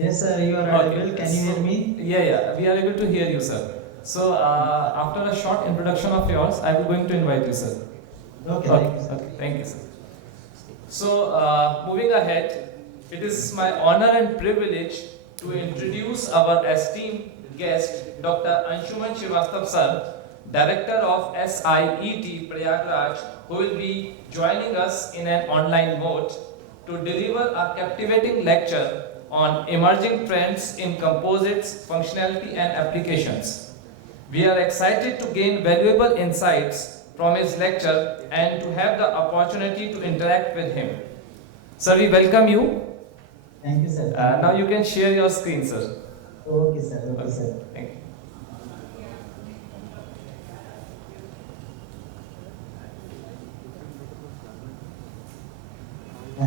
Yes, sir, you are audible. Can you hear me? Yeah, we are able to hear you, sir. So, after a short introduction of yours, I will going to invite you, sir. Okay, thank you, sir. Okay, thank you, sir. So, moving ahead, it is my honor and privilege to introduce our esteemed guest, Dr. Anshuman Srivastav, sir, Director of SIET Prayagraj, who will be joining us in an online mode to deliver a captivating lecture on emerging trends in composites, functionality, and applications. We are excited to gain valuable insights from his lecture and to have the opportunity to interact with him. Sir, we welcome you. Thank you, sir. Now you can share your screen, sir. Okay, sir. Okay, sir. Thank you.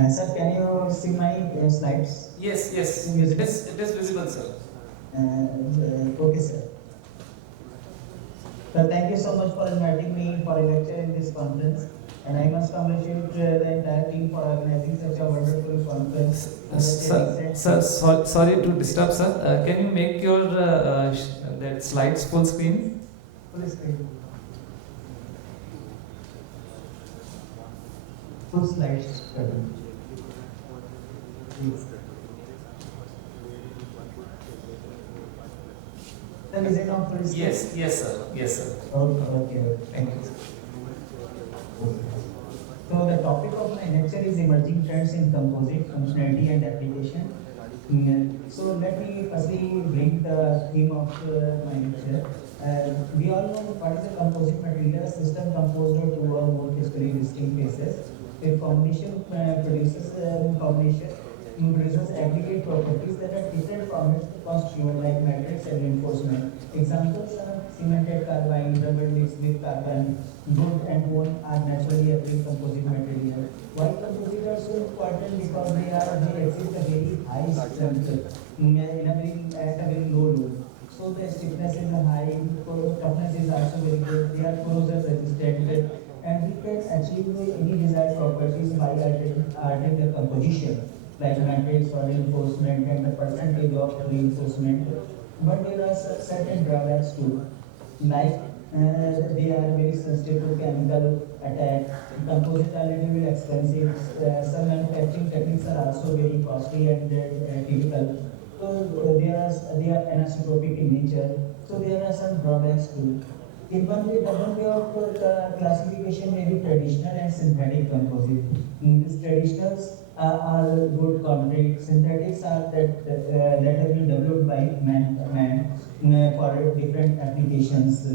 Sir, can you see my slides? Yes, it is visible, sir. Okay, sir. So thank you so much for inviting me for a lecture in this conference. And I must congratulate the entire team for organizing such a wonderful conference. Sorry to disturb, sir. Can you make your that slides full screen? Full screen. Full slides. Then is it on full screen? Yes, sir. Okay. Thank you. So the topic of my lecture is emerging trends in composite functionality and application. So let me firstly bring the theme of my lecture. We all know what is a composite material, a system composed of two or more physically distinct pieces. The combination produces aggregate properties that are different from its constituent, like matrix and reinforcement. Examples are cemented carbide, rubber mixed with carbon, wood and bone are naturally occurring composite material. Why composite are so important? Because they exhibit a very high strength at a very low load. So the stiffness is high, toughness is also very good. They are corrosion resistant, and we can achieve any desired properties by altering the composition, like matrix or reinforcement and the percentage of reinforcement. But there are certain drawbacks too, like they are very sensitive to chemical attack. Composite are little bit expensive. Some manufacturing techniques are also very costly and difficult. So they are anisotropic in nature. So there are some drawbacks too. In one way of classification may be traditional and synthetic composite. These traditionals are good concrete. Synthetics are that have been developed by man for different applications.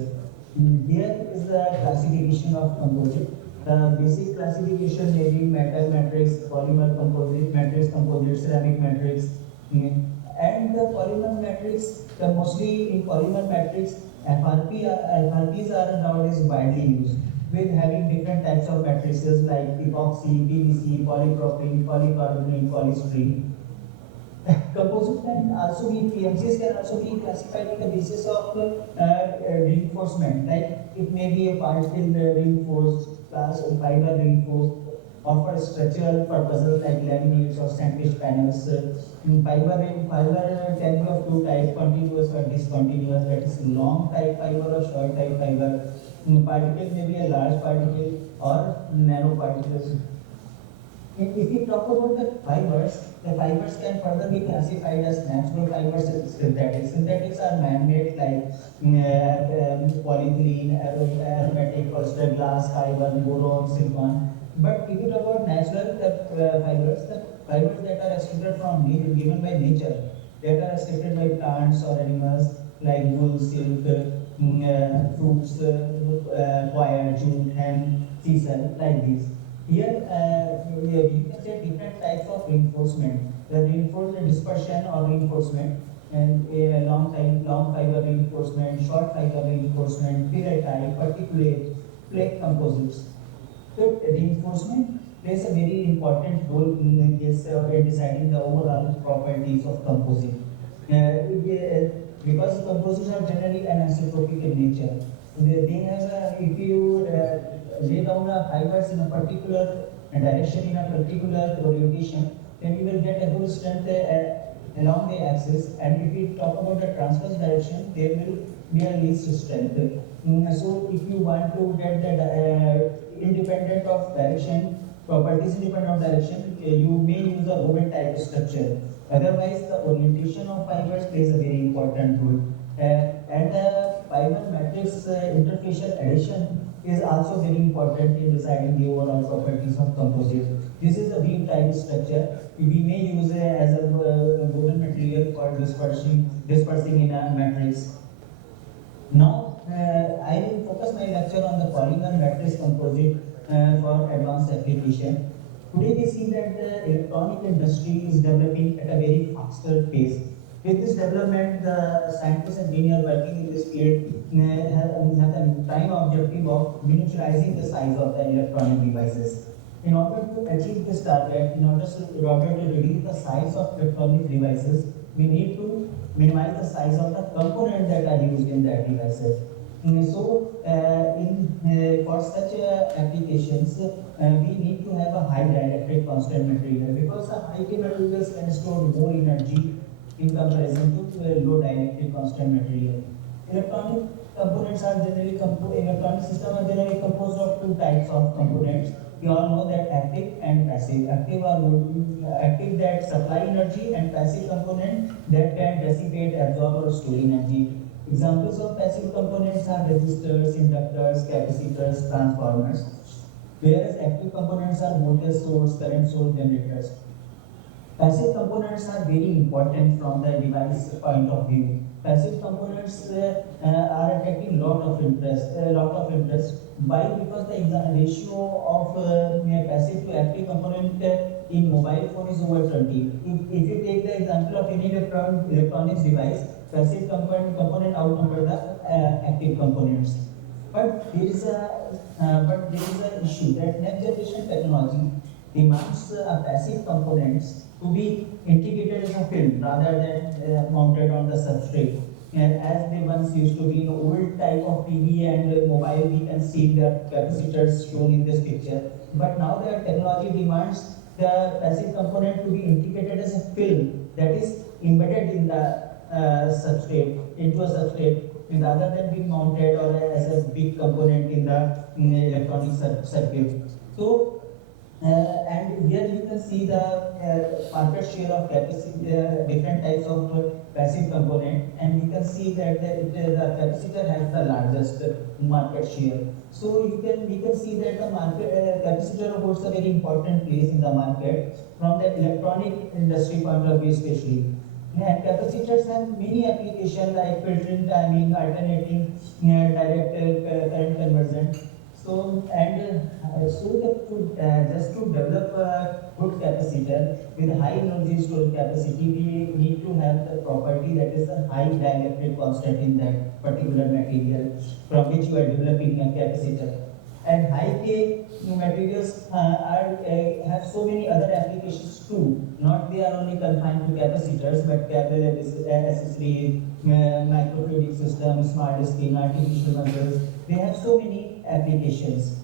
Here is the classification of composite. The basic classification may be metal matrix, polymer composite, matrix composite, ceramic matrix. And the polymer matrix, mostly in polymer matrix, FRPs are nowadays widely used, with having different types of matrices like epoxy, PVC, polypropylene, polycarbonate, polystyrene. Composite can also be, PMCs can also be classified on the basis of reinforcement, like it may be a particle reinforced, plus fiber reinforced, or for structural purposes like laminates or sandwich panels. Fiber can be of two types, continuous or discontinuous, that is long type fiber or short type fiber. Particle may be a large particle or nanoparticles. If we talk about the fibers can further be classified as natural fibers and synthetics. Synthetics are man-made like polyethylene, aromatic, polyester, glass, fiber, boron, silicon. But if you talk about natural the fibers that are extracted from given by nature, that are extracted by plants or animals like wool, silk, fruits, wire, jute, hemp, sisal, like these. Here, you can say different types of reinforcement. The reinforcement dispersion or reinforcement, and a long fiber reinforcement, short fiber reinforcement, pyritite, particulate, flake composites. So reinforcement plays a very important role in this in deciding the overall properties of composite. Because composites are generally anisotropic in nature. They have if you lay down fibers in a particular direction, in a particular orientation, then you will get a good strength along the axis, and if we talk about the transverse direction, there will be a least strength. So if you want to get the independent of direction, properties independent of direction, you may use a woven type structure. Otherwise, the orientation of fibers plays a very important role. And the fiber matrix interfacial addition is also very important in deciding the overall properties of composite. This is a beam type structure. We may use it as a woven material for dispersing in a matrix. Now, I will focus my lecture on the polymer matrix composite for advanced application. Today we see that the electronic industry is developing at a very faster pace. With this development, the scientists and engineers working in this field have a prime objective of miniaturizing the size of the electronic devices. In order to achieve this target, in order to reduce the size of electronic devices, we need to minimize the size of the components that are used in that devices. For such applications, we need to have a high dielectric constant material because the high K materials can store more energy in comparison to low dielectric constant material. Electronic components are generally electronic systems are generally composed of two types of components. We all know that active and passive. Active that supply energy, and passive component that can dissipate, absorb or store energy. Examples of passive components are resistors, inductors, capacitors, transformers. Whereas active components are voltage source, current source, generators. Passive components are very important from the device point of view. Passive components are attracting lot of interest. Why? Because the ratio of passive to active component in mobile phone is over 20. If you take the example of any electronics device, passive component outnumber the active components. But there is a issue that next generation technology demands passive components to be integrated as a film rather than mounted on the substrate. And as they once used to be in old type of TV and mobile, we can see the capacitors shown in this picture. But now the technology demands the passive component to be integrated as a film that is embedded in the into a substrate, rather than being mounted or as a big component in the electronic circuit. So and here you can see the market share of different types of passive component, and you can see that the capacitor has the largest market share. So we can see that the market capacitor holds a very important place in the market from the electronic industry point of view, especially. And capacitors have many applications like filtering, timing, alternating direct current conversion. Just to develop a good capacitor with high energy storage capacity, we need to have the property that is a high dielectric constant in that particular material from which you are developing a capacitor. And high K materials have so many other applications too. Not they are only confined to capacitors, but cable accessories, microfluidic systems, smart skin, artificial muscles. They have so many applications.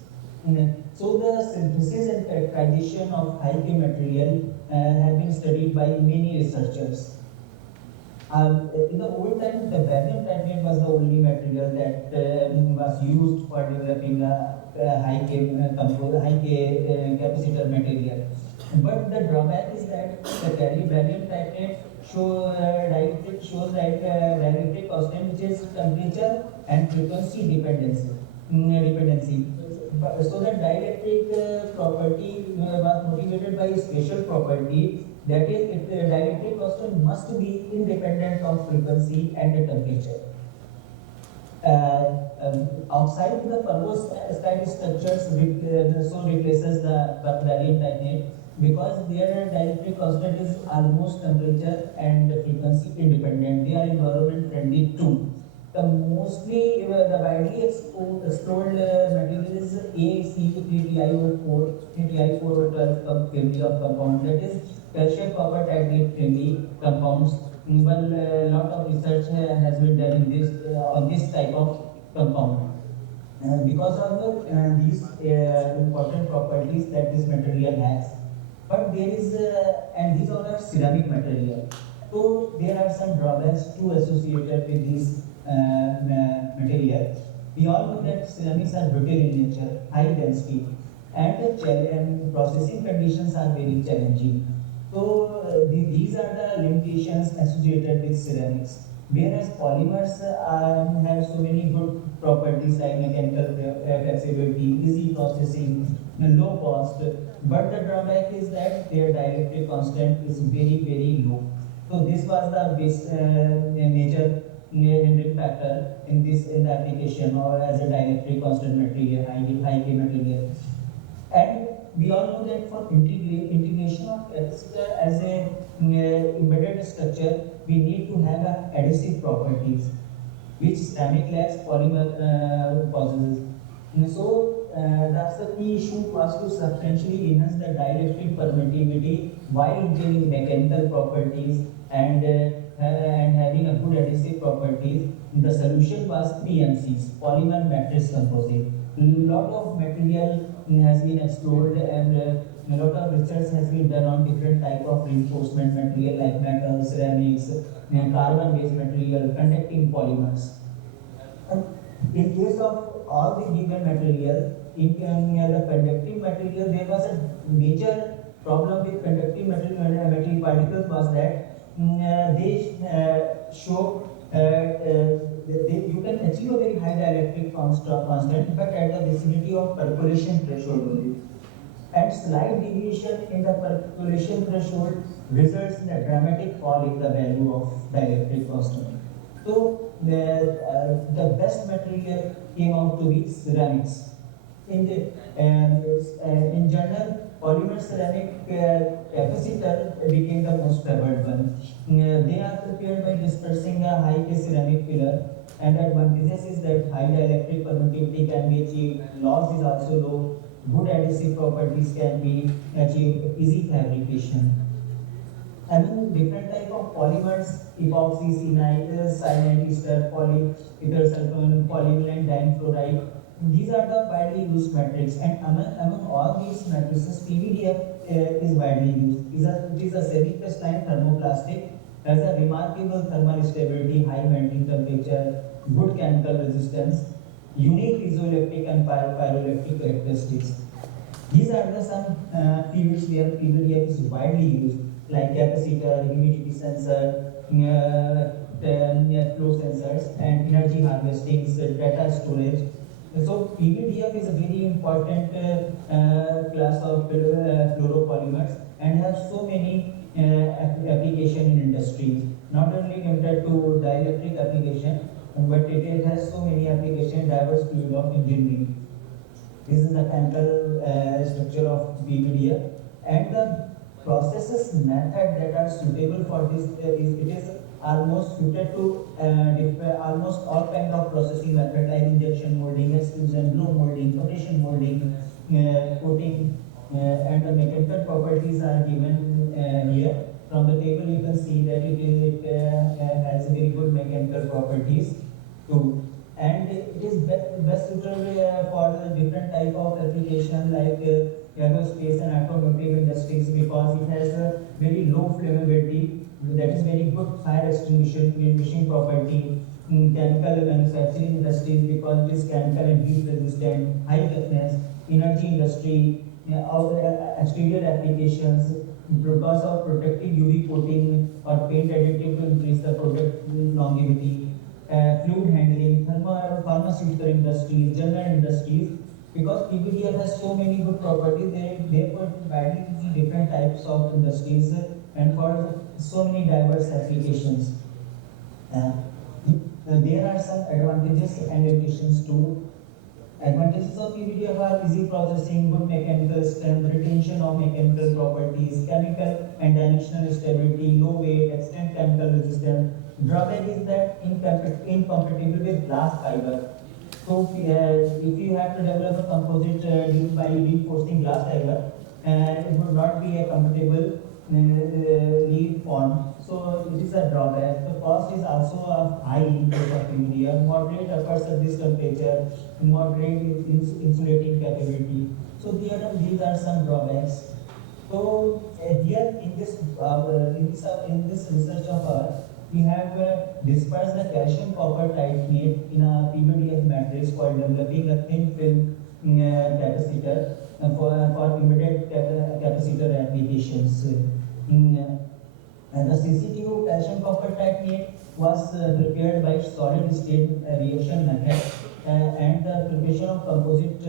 So the synthesis and characterization of high K material have been studied by many researchers. In the old time, the barium titanate was the only material that was used for developing a high K capacitor material. But the drawback is that the barium titanate shows dielectric constant, which is temperature and frequency dependency. So the dielectric property was motivated by a special property, that is, the dielectric constant must be independent of frequency and temperature. Oxide to the perovskite structures replaces the barium titanate because their dielectric constant is almost temperature and frequency independent. They are environment friendly too. The widely explored material is ACU3TiO4 family of compound, that is calcium copper titanate family compounds. Well, a lot of research has been done in this on this type of compound. Because of these important properties that this material has. But there is, and these are ceramic material. So So there are some drawbacks too associated with this material. We all know that ceramics are brittle in nature, high density, and the processing conditions are very challenging. So these are the limitations associated with ceramics. Whereas polymers have so many good properties like mechanical flexibility, easy processing, low cost. But the drawback is that their dielectric constant is very low. So this was the major hindering factor in the application or as a dielectric constant material, high K material. And we all know that for integration of capacitor as a embedded structure, we need to have adhesive properties, which ceramic lacks polymer possesses. And so that's the key issue was to substantially enhance the dielectric permittivity while retaining mechanical properties and having a good adhesive properties. The solution was PMCs, polymer matrix composite. Lot of material has been explored and a lot of research has been done on different type of reinforcement material like metal, ceramics, carbon-based material, conducting polymers. In case of all the given material, in the conductive material, there was a major problem with conductive material particles was that they show you can achieve a very high dielectric constant, but at the vicinity of percolation threshold only. And slight deviation in the percolation threshold results in a dramatic fall in the value of dielectric constant. So the best material came out to be ceramics. In general, polymer ceramic capacitor became the most favored one. They are prepared by dispersing a high K ceramic pillar, and advantages is that high dielectric permittivity can be achieved, loss is also low, good adhesive properties can be achieved, easy fabrication. Having different type of polymers, epoxy, cyanide ester, polyether sulfone, polyvinyl difluoride. These are the widely used matrix, and among all these matrices, PVDF is widely used. It is a semi-crystalline thermoplastic, has a remarkable thermal stability, high melting temperature, good chemical resistance, unique isoelectric and pyroelectric characteristics. These are the some fields where PVDF is widely used, like capacitor, humidity sensor, flow sensors, and energy harvesting, data storage. So PVDF is a very important class of fluoropolymers and has so many application in industry. Not only limited to dielectric application, but it has so many application, diverse field of engineering. This is the chemical structure of PVDF, and the processes method that are suitable for this it is almost suited to almost all kind of processing method like injection molding, extrusion, blow molding, rotation molding, coating, and the mechanical properties are given here. From the table you can see that it has very good mechanical properties too. And it is best suitable for the different type of application like aerospace and automotive industries because it has a very low flammability, that is very good fire extinguishing property. In chemical manufacturing industries because it is chemical and heat resistant, high toughness, energy industry, exterior applications because of protective UV coating or paint additive to increase the product longevity, fluid handling, pharmaceutical industries, general industries. Because PVDF has so many good properties, therefore widely used in different types of industries and for so many diverse applications. There are some advantages and limitations too. Advantages of PVDF are easy processing, good mechanical strength, retention of mechanical properties, chemical and dimensional stability, low weight, extent chemical resistance. Drawback is that incompatible with glass fiber. So if you have to develop a composite by reinforcing glass fiber, it would not be a compatible lead form. So it is a drawback. The cost is also high in case of PVDF, moderate upper surface temperature, moderate insulating capability. So these are some drawbacks. So So here in this research of ours, we have dispersed the calcium copper titrate in a PVDF matrix for developing a thin film capacitor for embedded capacitor applications. And the CCTO calcium copper titrate was prepared by solid state reaction method, and the preparation of composite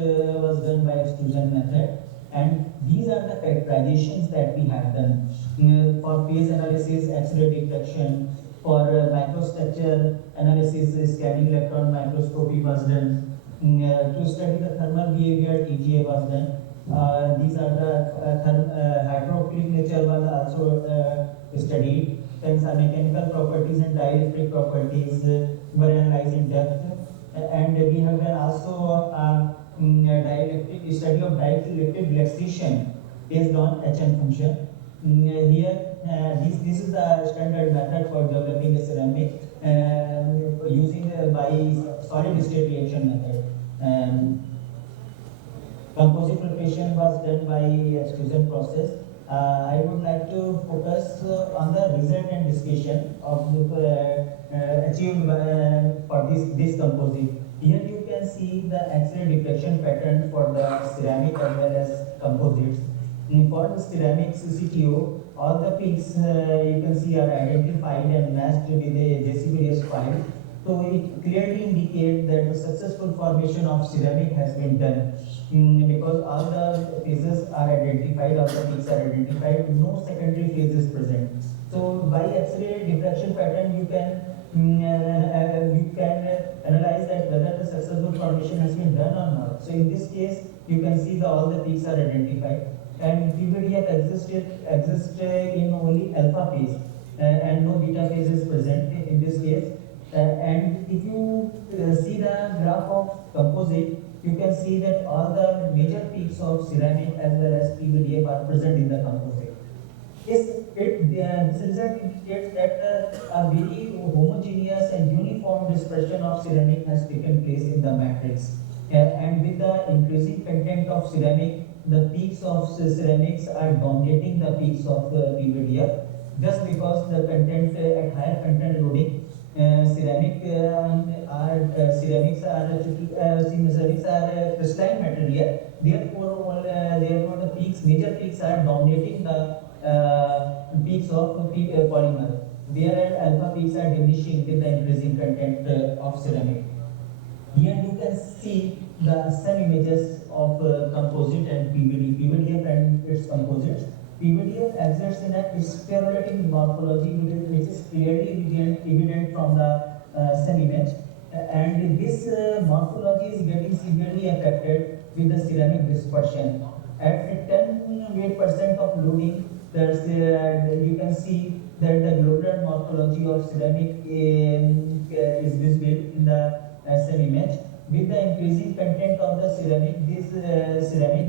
was done by extrusion method. And these are the characterizations that we have done for phase analysis, X-ray detection, for microstructure analysis, scanning electron microscopy was done. To study the thermal behavior, TGA was done. These are the hydrophilic nature was also studied. Then some mechanical properties and dielectric properties were analyzed in depth. And we have done also dielectric study of dielectric relaxation based on HM function. Here, this is the standard method for developing a ceramic using by solid state reaction method. Composite preparation was done by extrusion process. I would like to focus on the result and discussion of the achieved for this composite. Here you can see the X-ray diffraction pattern for the ceramic as well as composites. For the ceramic CCTO, all the peaks you can see are identified and matched with a JCBS file. So it clearly indicates that the successful formation of ceramic has been done because all the phases are identified, all the peaks are identified, no secondary phase is present. So by X-ray diffraction pattern, you can analyze that whether the successful formation has been done or not. So in this case, you can see that all the peaks are identified, and PVDF exists in only alpha phase and no beta phase is present in this case. And if you see the graph of composite, you can see that all the major peaks of ceramic as well as PVDF are present in the composite. This result indicates that a very homogeneous and uniform dispersion of ceramic has taken place in the matrix. And with the increasing content of ceramic, the peaks of ceramics are dominating the peaks of PVDF, just because the content at higher content loading, ceramics are crystalline material. Therefore, the major peaks are dominating the peaks of polymer, whereas alpha peaks are diminishing with the increasing content of ceramic. Here you can see the some images of composite and PVDF and its composites. PVDF exerts in a spherulating morphology which is clearly evident from the same image. And this morphology is getting severely affected with the ceramic dispersion. At 10% of loading, you can see that the globular morphology of ceramic is visible in the same image. With the increasing content of the ceramic,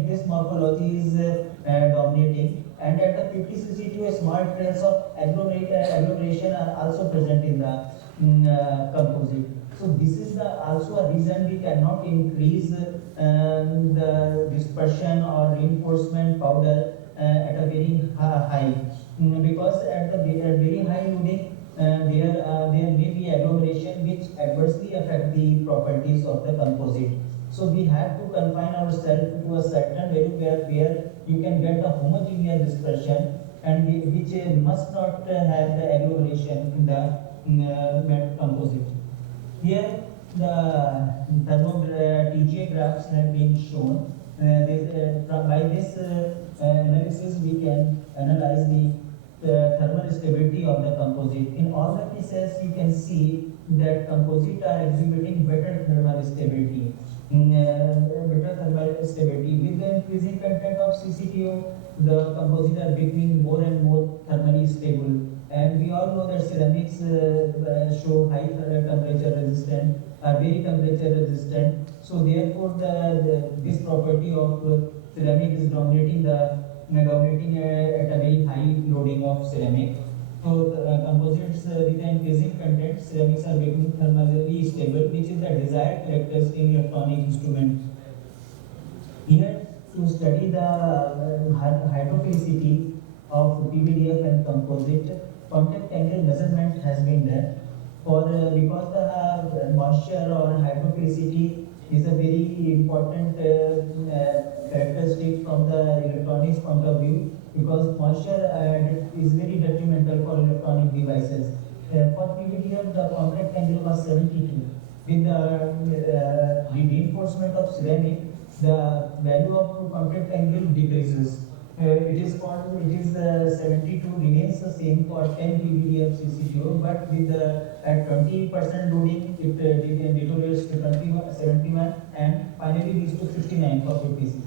this morphology is dominating, and at the 50 cc2 small traces of agglomeration are also present in the composite. So this is also a reason we cannot increase the dispersion or reinforcement powder at a very high, because at the very high loading there may be agglomeration which adversely affect the properties of the composite. So we have to confine ourselves to a certain value where you can get a homogeneous dispersion, and which must not have the agglomeration in the composite. Here the TGA graphs have been shown. By this analysis we can analyze the thermal stability of the composite. In all the cases you can see that composites are exhibiting better thermal stability. Better thermal stability. With the increasing content of CCTO, the composites are becoming more and more thermally stable. And we all know that ceramics show high temperature resistant, are very temperature resistant. So therefore, this property of ceramic is dominating at a very high loading of ceramic. So composites with an increasing content, ceramics are becoming thermally stable, which is the desired characteristic in electronic instrument. Here to study the hydrophilicity of PVDF and composite, contact angle measurement has been done. Because the moisture or hydrophilicity is a very important characteristic from the electronics point of view, because moisture is very detrimental for electronic devices. For PVDF, the contact angle was 72. With the reinforcement of ceramic, the value of contact angle decreases. It is 72 remains the same for 10 PVDF CCTO, but with at 20% loading, it deteriorates to 71 and finally reaches to 69 for 50 cc.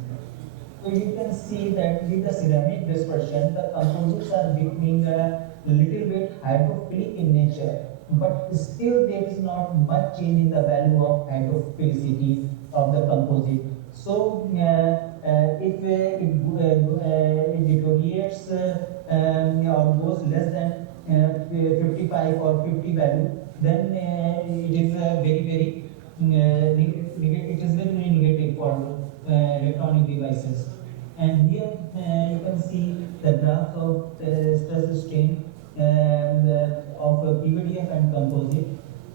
So you can see that with the ceramic dispersion, the composites are becoming a little bit hydrophilic in nature, but still there is not much change in the value of hydrophilicity of the composite. So if it deteriorates or goes less than 55 or 50 value, then it is very it is very negative for electronic devices. And here you can see the graph of stress strain of PVDF and composite.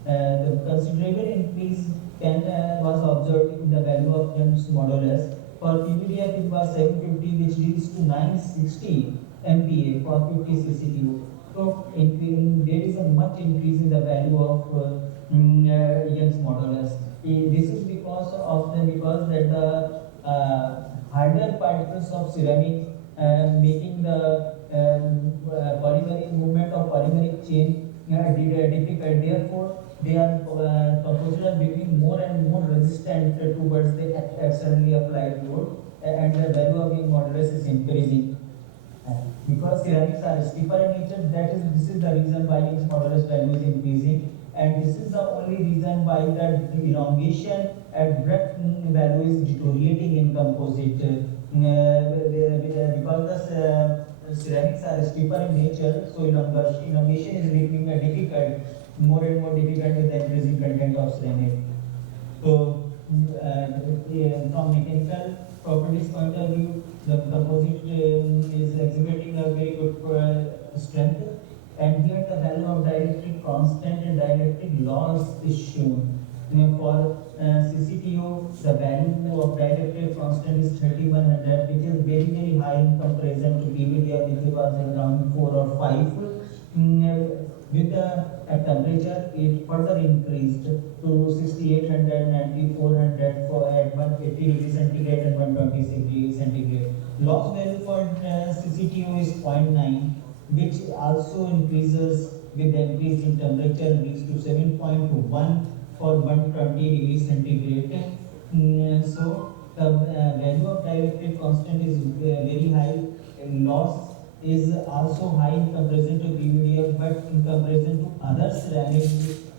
The considerable increase was observed in the value of Young's modulus. For PVDF it was 750, which reached to 960 MPa for 50 CCTU. So there is a much increase in the value of Young's modulus. This is because that the harder particles of ceramic making the polymeric movement of polymeric chain difficult. Therefore, they are composites are becoming more and more resistant towards the externally applied load, and the value of Young modulus is increasing. Because ceramics are stiffer in nature, this is the reason why Young's modulus value is increasing, and this is the only reason why the elongation at breadth value is deteriorating in composite. Because the ceramics are stiffer in nature, so elongation is becoming difficult, more and more difficult with the increasing content of ceramic. So, from mechanical properties point of view, the composite is exhibiting a very good strength, and here the value of dielectric constant and dielectric loss is shown. For CCTO, the value of dielectric constant is 3100, which is very high in comparison to PVDF, which was around 4 or 5. With the temperature, it further increased to 6800, 9400 for at 180 degrees centigrade and 120 degrees centigrade. Loss value for CCTO is 0.9, which also increases with the increase in temperature, reaches to 7.1 for 120 degrees centigrade. So the value of dielectric constant is very high. Loss is also high in comparison to PVDF, but in comparison to other ceramics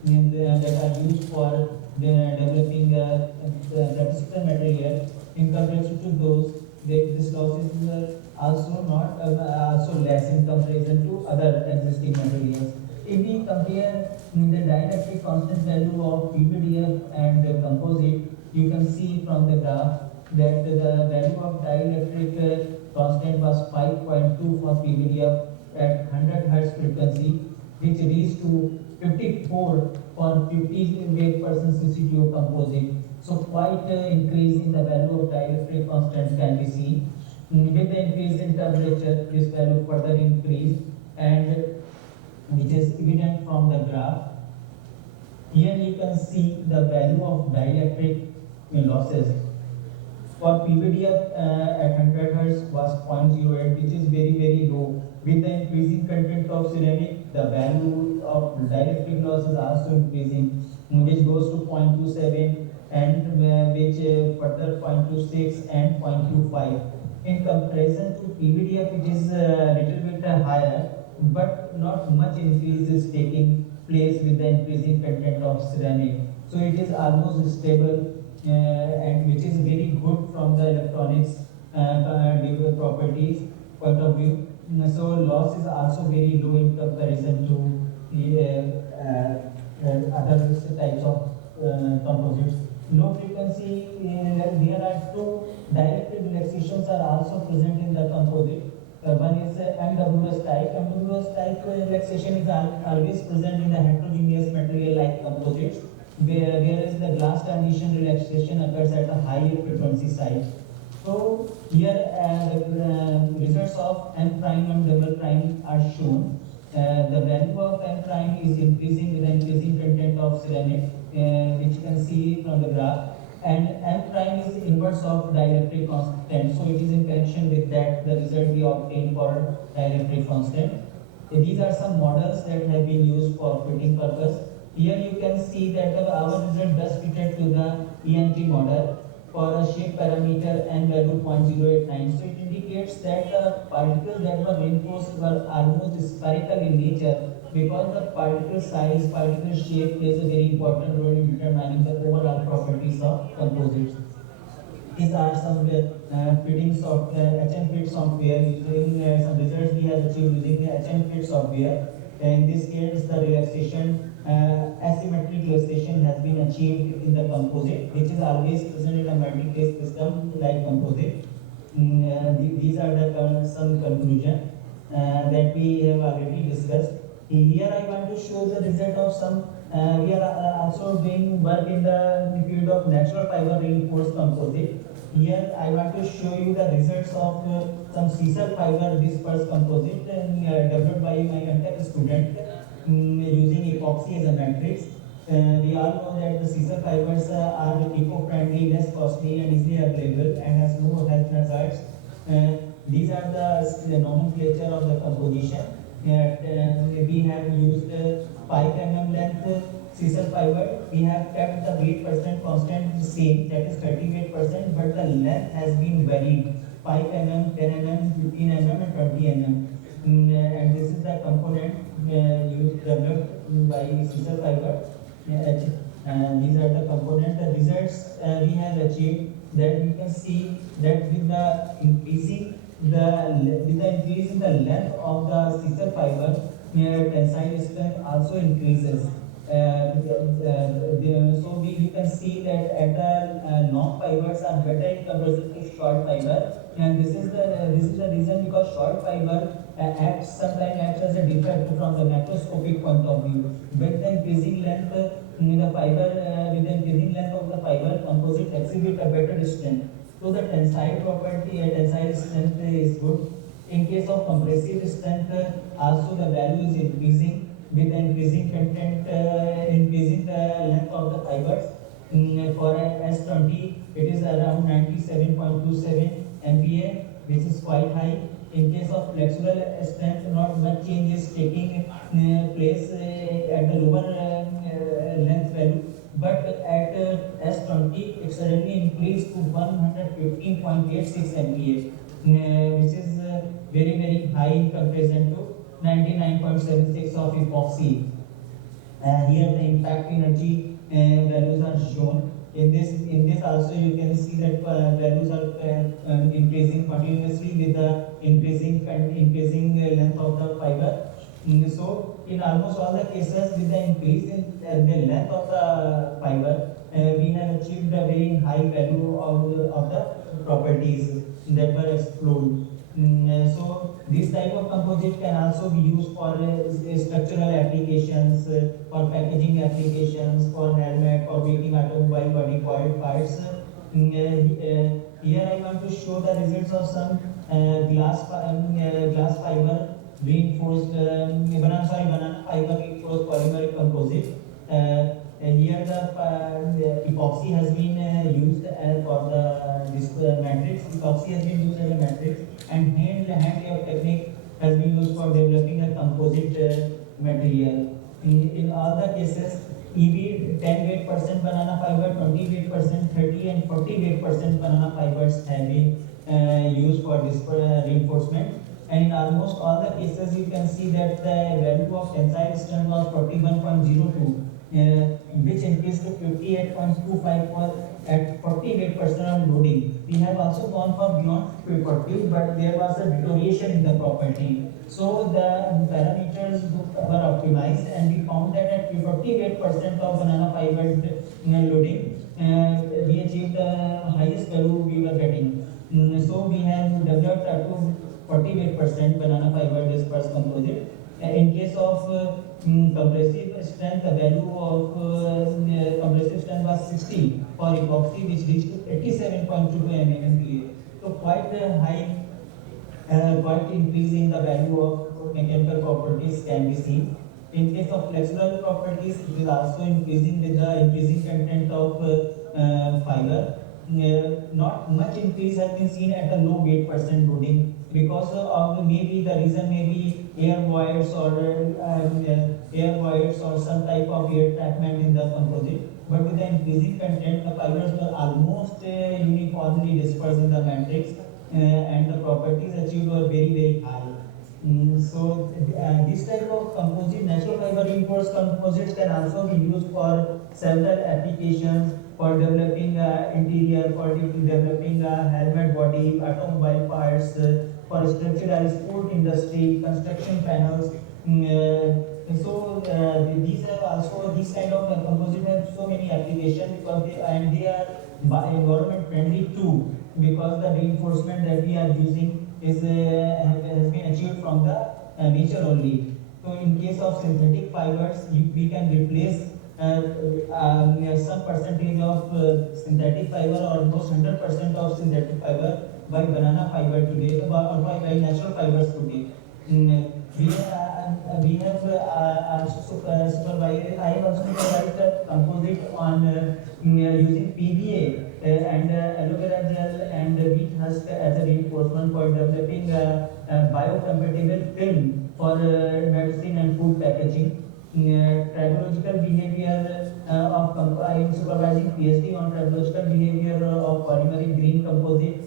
that are used for developing the capacitor material, in comparison to those, this loss is also less in comparison to other existing materials. If we compare the dielectric constant value of PVDF and the composite, you can see from the graph that the value of dielectric constant was 5.2 for PVDF at 100 Hz frequency, which reached to 54 for 50% CCTO composite. So quite increase in the value of dielectric constant can be seen. With the increase in temperature, this value further increased, and which is evident from the graph. Here you can see the value of dielectric losses. For PVDF at 100 Hz was 0.08, which is very low. With the increasing content of ceramic, the value of dielectric loss is also increasing, which goes to 0.27 and which further 0.26 and 0.25. In comparison to PVDF, it is a little bit higher, but not much increase is taking place with the increasing content of ceramic. So it is almost stable, and which is very good from the electronics properties point of view. So loss is also very low in comparison to other types of composites. Low frequency, there are two dielectric relaxation are also present in the composite. One is MWS type. MWS type relaxation is always present in the heterogeneous material like composites, whereas the glass transition relaxation occurs at a higher frequency site. So here the results of n prime and double prime are shown. The value of n prime is increasing with the increasing content of ceramic, which you can see from the graph. And n prime is inverse of dielectric constant, so it is in connection with that the result we obtain for dielectric constant. These are some models that have been used for fitting purpose. Here you can see that our result does fit to the EMT model for a shape parameter n value 0.089. So it indicates that the particles that were reinforced were almost spherical in nature, because the particle size, particle shape plays a very important role in determining the overall properties of composites. These are some fitting software, HMFit software. Using some results we have achieved using the HMFit software. In this case, the relaxation, asymmetric relaxation has been achieved in the composite, which is always present in a multi-phase system like composite. These are the some conclusion that we have already discussed. Here I want to show the result of some. We are also doing work in the field of natural fiber reinforced composite. Here I want to show you the results of some sisal fiber dispersed composite developed by my MTech student using epoxy as a matrix. We all know that the sisal fibers are eco-friendly, less costly, and easily available, and has no health hazards. These are the nomenclature of the composition. We have used 5 mm length sisal fiber. We have kept the weight percent constant same, that is 38%, but the length has been varied: 5 mm, 10 mm, 15 mm, and 20 mm. And this is the component used developed by sisal fiber. These are the component. The results we have achieved, that we can see that with the increase in the length of the sisal fiber, tensile strength also increases. So we can see that at the long fibers are better in comparison to short fiber, and this is the reason, because short fiber sometimes acts as a defect from the macroscopic point of view. With the increasing length, with the increasing length of the fiber, composite exhibit a better strength. So the tensile property, tensile strength is good. In case of compressive strength, also the value is increasing with the increasing content, increasing the length of the fibers. For S20, it is around 97.27 MPa, which is quite high. In case of flexural strength, not much change is taking place at the lower length value, but at S20 it suddenly increased to 115.86 MPa, which is very high in comparison to 99.76 of epoxy. Here the impact energy values are shown. In this also you can see that values are increasing continuously with the increasing length of the fiber. So in almost all the cases, with the increase in the length of the fiber, we have achieved a very high value of the properties that were explored. So this type of composite can also be used for structural applications, for packaging applications, for helmet, for making automobile body parts. Here I want to show the results of some glass fiber reinforced banana fiber reinforced polymeric composite. Here the epoxy has been used for this matrix. Epoxy has been used as a matrix, and hand layout technique has been used for developing a composite material. In all the cases, EV 10 weight percent banana fiber, 20 weight percent, 30 and 40 weight percent banana fibers have been used for this reinforcement. And in almost all the cases, you can see that the value of tensile strength was 41.02. Which increased to 58.25 for at 48% of loading. We have also gone for beyond 40, but there was a deterioration in the property. So the parameters were optimized, and we found that at 48% of banana fiber loading, we achieved the highest value we were getting. So we have developed up to 48% banana fiber dispersed composite. In case of compressive strength, the value of compressive strength was 60 for epoxy, which reached to 87.22 mmPa. So quite a high, quite increase in the value of mechanical properties can be seen. In case of flexural properties, it is also increasing with the increasing content of fiber. Not much increase has been seen at a low weight percent loading because of maybe the reason may be air voids or some type of air trappement in the composite. But with the increasing content, the fibers were almost uniformly dispersed in the matrix, and the properties achieved were very high. This type of composite, natural fiber reinforced composites can also be used for several applications, for developing interior, for developing helmet body, automobile parts, for structural sport industry, construction panels. These have also, these kind of composite have so many applications because they are environment friendly too, because the reinforcement that we are using is has been achieved from the nature only. So in case of synthetic fibers, we can replace some percentage of synthetic fiber, or almost 100% of synthetic fiber by banana fiber today, or by natural fibers today. We have also supervised. I have also supervised a composite on using PVA and aloe vera gel and wheat husk as a reinforcement for developing biocompatible film for medicine and food packaging. Tribological behavior I am supervising PhD on tribological behavior of polymeric green composites,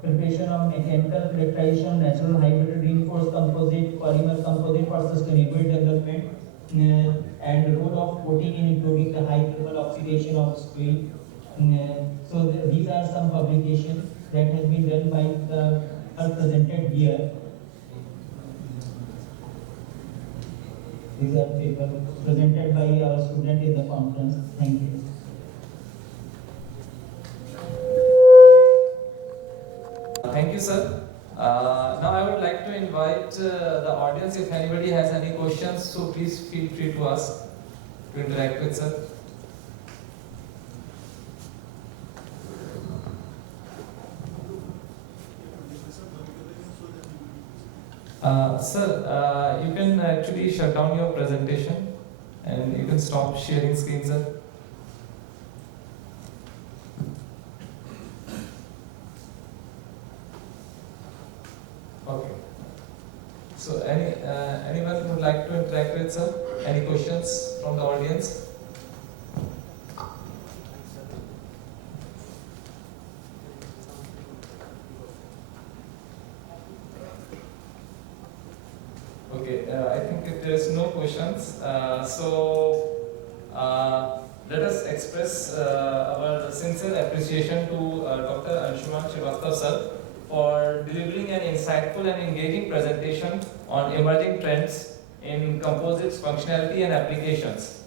preparation of mechanical characterization, natural hybrid reinforced composite, polymer composite for sustainable development, and the role of coating in improving the high thermal oxidation of steel. These are some publications that have been done by are presented here. These are papers presented by our student in the conference. Thank you. Thank you, sir. Now I would like to invite the audience, if anybody has any questions, so please feel free to ask, to interact with sir. Sir, you can actually shut down your presentation and you can stop sharing screen, sir. Okay. So anyone would like to interact with sir? Any questions from the audience? Okay, I think if there is no questions, let us express our sincere appreciation to Dr. Anshuman Srivastava sir for delivering an insightful and engaging presentation on emerging trends in composites, functionality and applications.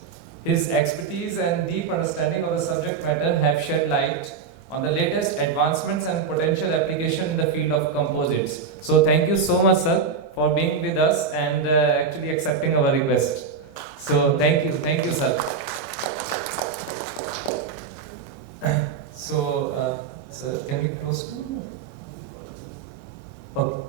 His expertise and deep understanding of the subject matter have shed light on the latest advancements and potential application in the field of composites. So thank you so much, sir, for being with us and actually accepting our request. So thank you, sir. So, sir, can we close? Okay.